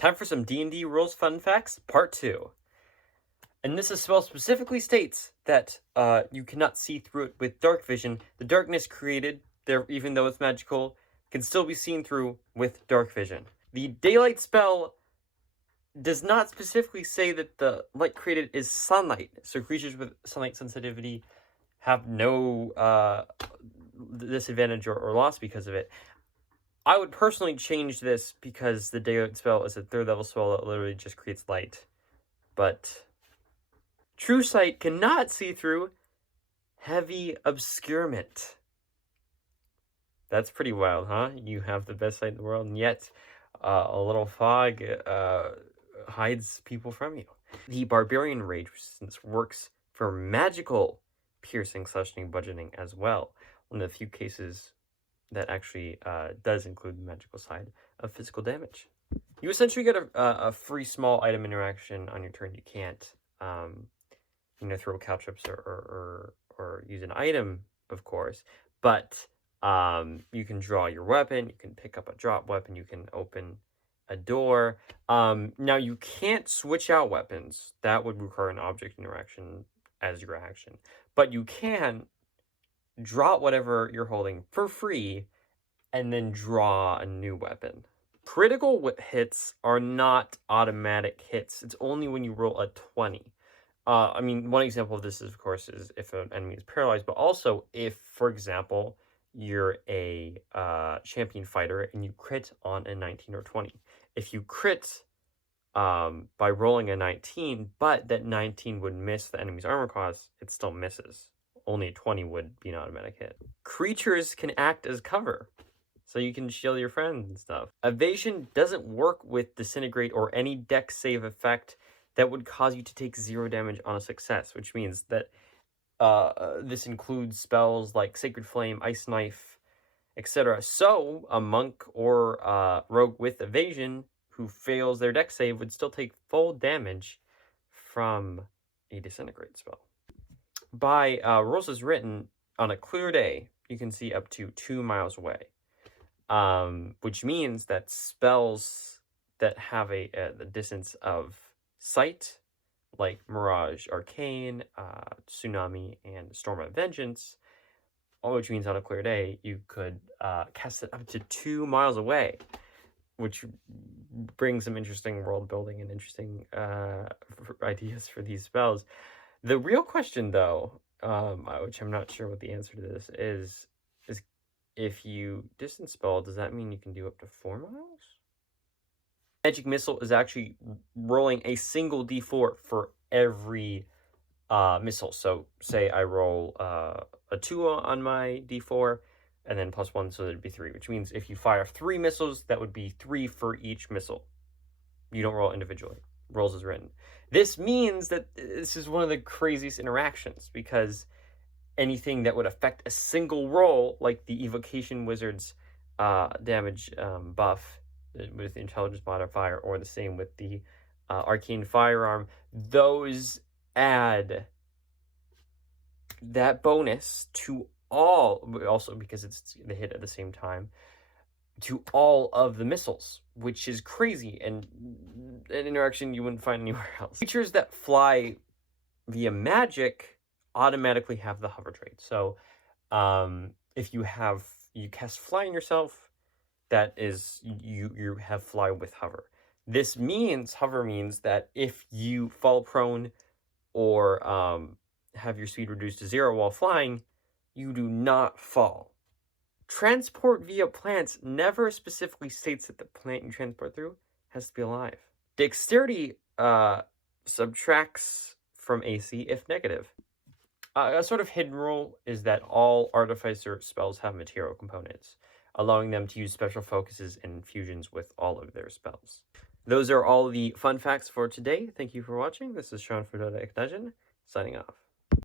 Time for some D&D rules fun facts, part 2. And this spell specifically states that you cannot see through it with dark vision. The darkness created there, even though it's magical, can still be seen through with dark vision. The daylight spell does not specifically say that the light created is sunlight, so creatures with sunlight sensitivity have no disadvantage or loss because of it. I would personally change this because the daylight spell is a 3rd level spell that literally just creates light. But true sight cannot see through heavy obscurement. That's pretty wild, huh? You have the best sight in the world, and yet a little fog hides people from you. The Barbarian Rage Resistance works for magical piercing, slashing, bludgeoning as well. One of the few cases that actually does include the magical side of physical damage. You essentially get a free small item interaction on your turn. You can't, throw caltrops or use an item, of course, but you can draw your weapon, you can pick up a drop weapon, you can open a door. Now, you can't switch out weapons. That would require an object interaction as your action. But you can drop whatever you're holding for free and then draw a new weapon. Critical hits are not automatic hits. It's only when you roll a 20. One example of this, is, of course, is if an enemy is paralyzed, but also if, for example, you're a champion fighter and you crit on a 19 or 20. If you crit by rolling a 19, but that 19 would miss the enemy's armor class, it still misses. Only a 20 would be an automatic hit. Creatures can act as cover, so you can shield your friends and stuff. Evasion doesn't work with Disintegrate or any dex save effect that would cause you to take 0 damage on a success, which means that this includes spells like Sacred Flame, Ice Knife, etc. So a monk or rogue with evasion who fails their dex save would still take full damage from a Disintegrate spell. By rules as written, on a clear day, you can see up to 2 miles away, which means that spells that have the distance of sight, like Mirage Arcane, Tsunami, and Storm of Vengeance, which means on a clear day, you could cast it up to 2 miles away, which brings some interesting world building and interesting ideas for these spells. The real question, though, which I'm not sure what the answer to this is if you distance spell, does that mean you can do up to 4 miles? Magic Missile is actually rolling a single d4 for every missile. So say I roll a 2 on my d4, and then +1, so that'd be 3, which means if you fire 3 missiles, that would be 3 for each missile. You don't roll individually. Rolls as written. This means that this is one of the craziest interactions, because anything that would affect a single roll, like the Evocation Wizard's damage buff with the Intelligence modifier, or the same with the Arcane Firearm, those add that bonus to all, also because it's the hit at the same time, to all of the missiles, which is crazy, and an interaction you wouldn't find anywhere else. Creatures that fly via magic automatically have the hover trait. So if you cast fly on yourself, that is, you have fly with hover. This means, hover means that if you fall prone or have your speed reduced to 0 while flying, you do not fall. Transport via plants never specifically states that the plant you transport through has to be alive. Dexterity subtracts from AC if negative. A sort of hidden rule is that all Artificer spells have material components, allowing them to use special focuses and infusions with all of their spells. Those are all the fun facts for today. Thank you for watching. This is Sean for Dota Dungeon, signing off.